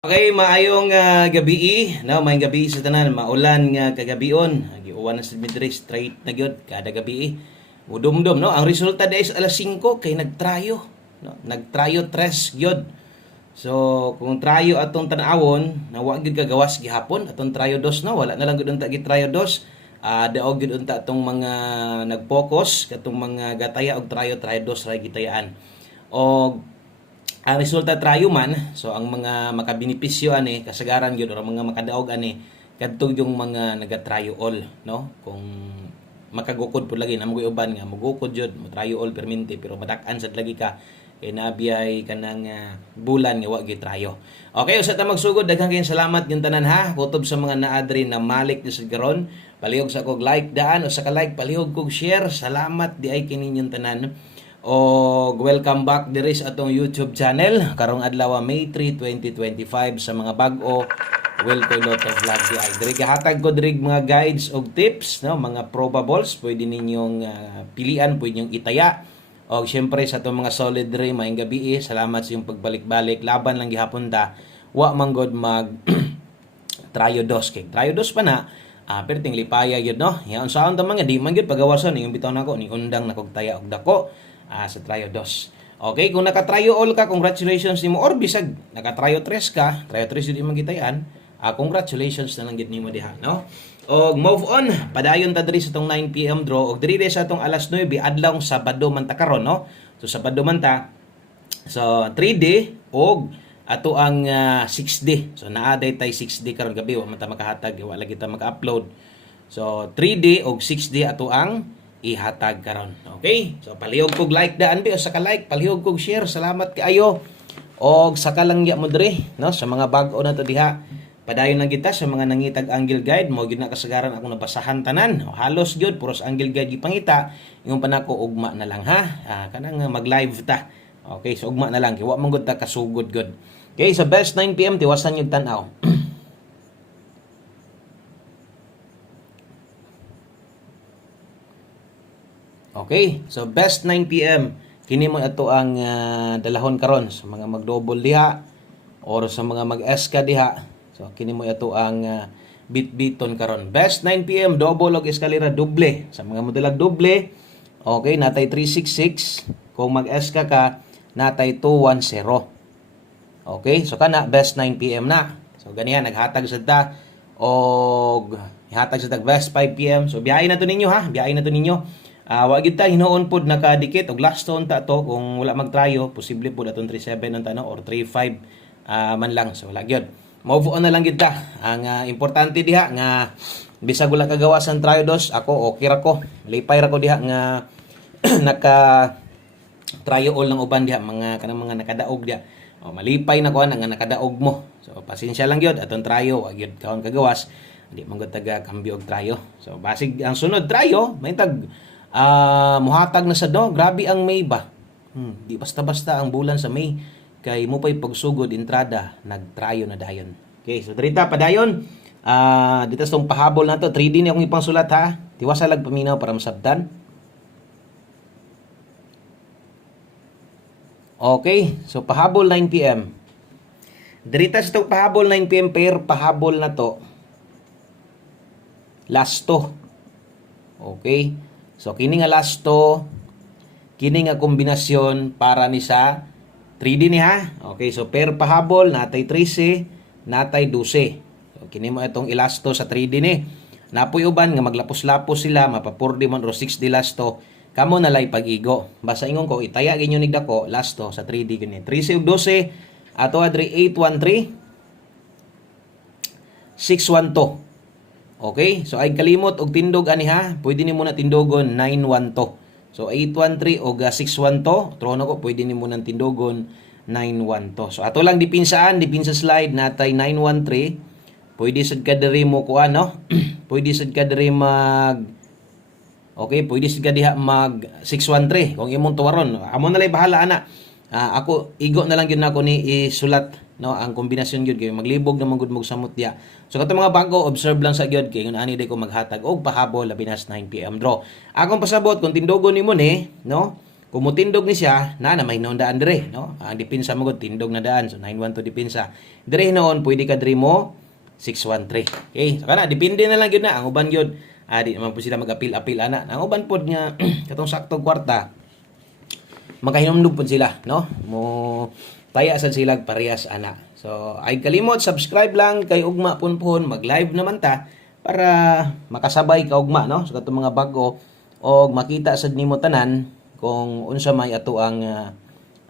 Okay, maayong gabi, no? May gabi sa tanan, maulan nga kagabion. Giuwan na sa midri straight na gyud kada gabi. Udum-dum, no? Ang resulta is alas 5 kay nagtrayo, no? Nagtrayo tres gyud. So, kung trayo atong tan-awon, na wa gyud kagawas gihapon, atong trayo dos no, wala na lang gyud unta gitrayo dos. Daog gyud unta atong mga nag-focus katong mga gataya og trayo dos ra gitayaan. Og ang resulta trayo man, so ang mga makabinipisyo ani kasagaran gyud or mga makadaog ani kadtong yung mga nagatrayo all, no? Kung makagukod pud lagi namoy uban nga magukod jud mo trayo all permente pero madak-an sad lagi ka kay nabiyay kanang bulan nga wa gyud trayo. Okay, usa ta magsugod daghang kayong salamat yung tanan ha. Kutob sa mga naadri na malik di sa karon. Palihog sa kog like daan o sa ka-like palihog kog share. Salamat di ay kininyong tanan. O welcome back diri sa atong YouTube channel karong adlaw May 3, 2025 sa mga bag-o welcome lot of vlog di ay diri gahatag ko diri mga guides og tips no, mga probables pwede ninyong pilian, pwede ninyong itaya. Og syempre sa atong mga solid diri maayong gabi salamat sa iyong pagbalik-balik laban lang gihapon ta wa man god mag trayo dos kay trayo dos pa na perting lipaya gyud no. Yan saon ta mga di man gyud pagawason yung bitaw nako ni undang nakogtaya og dako sa trayo dos. Okay, kung naka-trayo all ka, congratulations nimo or bisag naka-trayo tres ka, trayo tres yun imong gitayan, congratulations na lang gid nimo diha, no? Og move on, padayon ta diri sa tong 9 PM draw og diri sa tong alas 9 adlaw Sabado man ta karon, no? So Sabado man ta. So 3D og ato ang 6D. So naa day tay 6D karon gabi wa man ta makahatag, wala kita maka-upload. So 3D og 6D ato ang ihatag karon. Okay? So palihog kog like daan bi o sa ka-like, palihog kog share. Salamat kaayo. Og saka lang ya mo diri, no, sa mga bag-o na to diha. Padayon lang kita sa mga nangitag angle guide, mo gyud na kasagaran ako nabasahan tanan. O, halos gyud puros angle guide gipangita. Ingon pa nako ugma na lang ha. Kanang mag-live ta. Okay, so ugma na lang kay wa man gud ta kasugod gud. Okay, so best 9 PM tiwasan yung tan-aw. Okay, so best 9 PM kini mo ato ang dalahon karon sa mga mag-double diha or sa mga mag-eska diha. So kini mo ato ang bit-biton karon. Best 9 PM double og eskalera doble sa mga modelag doble. Okay, natay 366. Kung mag-eska ka natay 210. Okay, so kana best 9 PM na. So ganihan naghatag sad ta og ihatag sa best 5 PM. So biyahe na to ninyo ha, biyahe na to ninyo. Wa gid ta hinuon pod nakadikit og last ton ta to kung wala magtrayo posible pod aton 37 ang tano or 35 man lang so wala gyud. Move on na lang gid ta. Ang importante diha nga bisag wala kagawasan trayo dos ako okay ra ko. Lipay ra ko diha nga naka trayo all ng uban diha mga kanang mga nakadaog diha. O malipay na ko nga nakadaog mo. So pasensya lang gyud aton trayo wa gyud kaon kagawas. Di man gud taga kambyo og trayo. So basig ang sunod trayo may tag muhatag na sa do, grabe ang May ba? Di basta-basta ang bulan sa May kay mo pay pagsugod entrada nagtrayo na dayon. Okay, so dirita padayon. Dito sa pahabol na to, 3D ni akong ipangsulat ha. Tiwasa lag paminaw para masabtan. Okay, so pahabol 9 PM. Dirita sa itong pahabol 9 PM pair pahabol na to. Last to. Okay. So kini nga last to, kini nga kombinasyon para ni sa 3D ni ha. Okay, so per pahabol natay 13, natay 12. So kini mo itong ilasto sa 3D ni. Napoy uban nga maglapos-lapos sila, mapa 4D man o 6D lasto. Kamo na lay pag-igo. Basta ingon ko itaya ginyo nigdako lasto sa 3D gani. 13 ug 12 ato adri 813 612. Okay, so ay kalimot og tindog ani ha. Pwede nimo na tindogon 912. So 813 og 612, trono ko pwede nimo nang tindogon 912. So ato lang dipinsa slide natay 913. Pwede sad ka diri mo kuan no. Pwede sad ka diri mag okay, pwede sad ka diha mag 613 kung imong tuwaron. Amo na lay bahala ana. Ako igo na lang gyud nako ni isulat no ang kombinasyon gyud kay maglibog na magud mog samot diya. So kato mga bago observe lang sa gyud kay kun ani day ko maghatag og pahabol labi na 9 PM draw. Akong pasabot kung tindogon nimo ni no Kung mutindog ni siya, na may noon daan dire, no? Ang depensa mo gud tindog na daan. So 912 depensa. Dire noon pwede ka dire mo 613. Okay? So kana depende na lang gyud na ang uban gyud. Di naman po sila mag-apil-apil ana. Ang uban pod nga katong saktong kwarta makahinumdum pod sila, no? Mo taya sad sila parehas ana. So ay kalimot subscribe lang kay ugma punpon mag-live naman ta para makasabay ka ugma, no? So katong mga bago og makita sad nimo tanan kung unsa may ato ang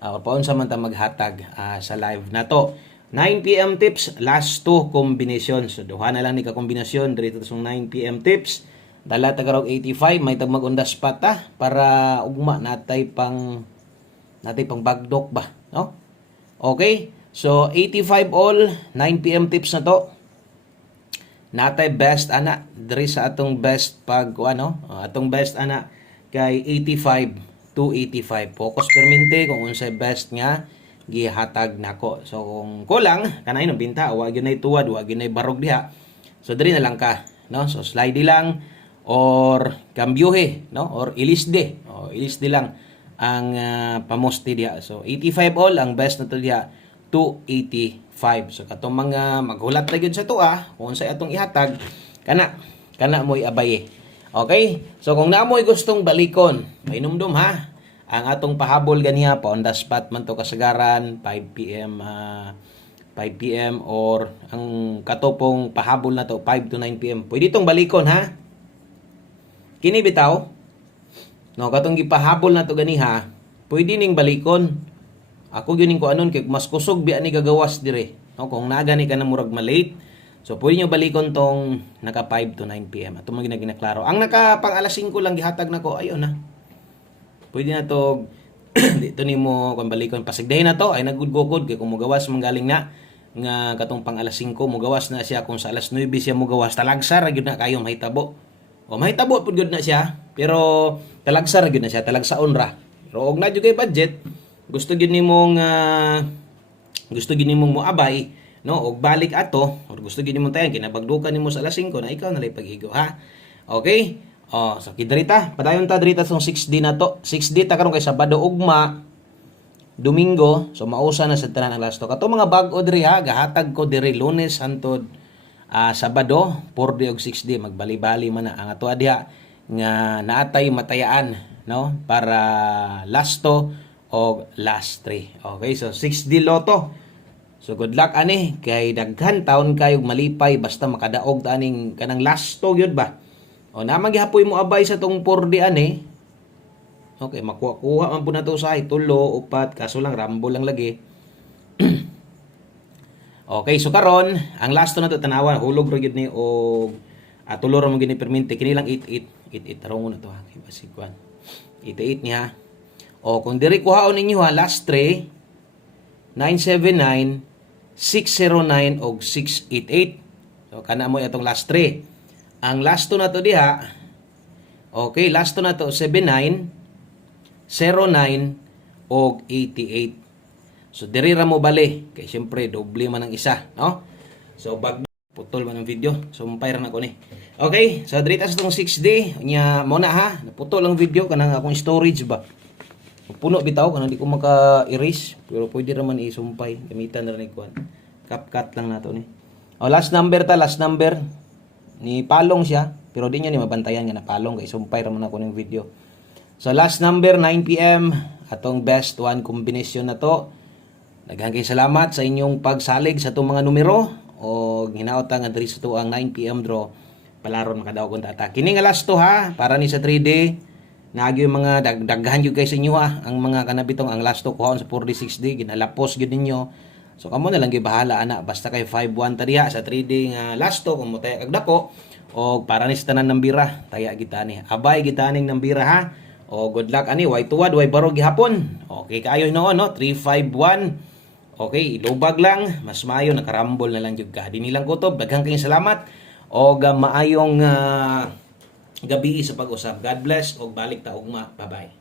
paunsa man ta maghatag sa live nato. 9 PM tips, last 2 combination. So duha na lang ni ka kombinasyon diri sa 9 PM tips. Dala ta karog 85 may tag mag-on the spot ta para ugma natay pang bagdok ba, no? Okay? So 85 all 9 PM tips na to. Natay best ana diri sa atong best pag atong best ana kay 85 to 85. Focus permente kung unsay best nga gihatag nako. So kung kulang kanay no binta wa gyud nay tuwad, wa gyud nay barog diha. So diri na lang ka, no? So slide lang or kambyuhe, no? Or ilisde. Ilisde lang ang pamoste diha. So 85 all ang best na to diha 285. So katong mga maghulat na gyud sa tuwa kung unsay atong ihatag kana mo'y abaye. Okay? So kung naamoy gustong balikon, mainumdum ha. Ang atong pahabol ganiha pa on the spot man to kasagaran 5 PM or ang katopong pahabol na to 5 to 9 PM. Pwede itong balikon ha. Kini bitaw. No, katong gipahabol na to ganiha, pwede ning balikon. Ako gyud ning ko anon kay mas kusog biya ni gagawas dire. No, kung nagani ka na murag malate, so pwede nyo balikon tong naka 5 to 9 PM. Ato mo ginaklaro. Ang naka pang alas 5 lang gihatag nako, ayo na. Pwede na to dito nimo kung balikon pasigdahin na to ay nagudgokod kay kung mugawas manggaling na nga katong pang alas 5 mugawas na siya kung sa alas 9 siya mugawas talagsar gyud na kayo mahitabo. O mahitabo pud gyud na siya pero talagsar gyud na siya, talagsaon ra. Pero og na jud kay budget, gusto gyud nimong moabay, no, og balik ato or gusto gid nimo tayan kinabagdukan nimo sa alas 5 na ikaw na lay pag-igo ha. Okay? So kidrita padayon ta drita song 6D na to. 6D ta karon kay Sabado ugma Domingo, so mausa na sa tanan ang last to. Kato mga bag-o diri ha, gahatag ko diri Lunes hantod Sabado 4D og 6D magbali-bali man na ang ato diha nga naatay matayaan, no, para last to og last 3. Okay, so 6D loto. So good luck ani kay daghan taon kayo malipay basta makadaog ta aning kanang last to gyud ba. O naman gihapoy mo abay sa tong 4D ani. Okay, makuha man po na to sa 3, 4 kaso lang rambo lang lagi. Okay, so karon ang last to na to tanawan hulog ra gyud ni og tulo ra mo gini permente kini lang 88 tarong na to ha. Kay basig kwan. 88 niya. O kung diri kuhaon ninyo ha last 3 979 609 og 688. So kana mo itong last 3. Ang last 2 na to diha. Okay, last 2 na to 79 09 og 88. So diri ra mo bali kay syempre doble man ang isa, no? So bag putol man ang video. So umpay ra na ko ni. Okay, so diri ta sa tong 6D nya mo na ha. Naputol ang video kanang akong storage ba. Puno bitaw kanang di ko maka-erase pero pwede ra man isumpay gamitan na rin kuan. Cap-cut lang nato ni. Last number ni palong siya pero di niya ni mabantayan nga na palong kay sumpay ra man ako ning video. So last number 9 PM atong best one combination na to. Daghang kay salamat sa inyong pagsalig sa itong mga numero o hinaot nga diri sa to ang 9 PM draw palaron makadaog kun ta. Kini nga last to ha para ni sa 3D nagyo yung mga daghan gyud kay sa inyo ha ang mga kanabitong ang last to kuhaon sa 4D 6D ginalapos gyud ninyo. So kamo na lang gyud bahala ana basta kay 5-1 ta diha sa 3D nga last to kung mo tayo kag dako o para ni sa tanan ng bira taya kita ni abay kita ning ng bira ha. O good luck ani way tuwad way barog gihapon. Okay kaayo noon no 3-5-1. Okay, ilubag lang, mas maayo nakarambol na lang jud ka. Dini lang kutob, daghang kayong salamat o maayong gabi sa pag-usap. God bless o balik ta ugma. Bye-bye.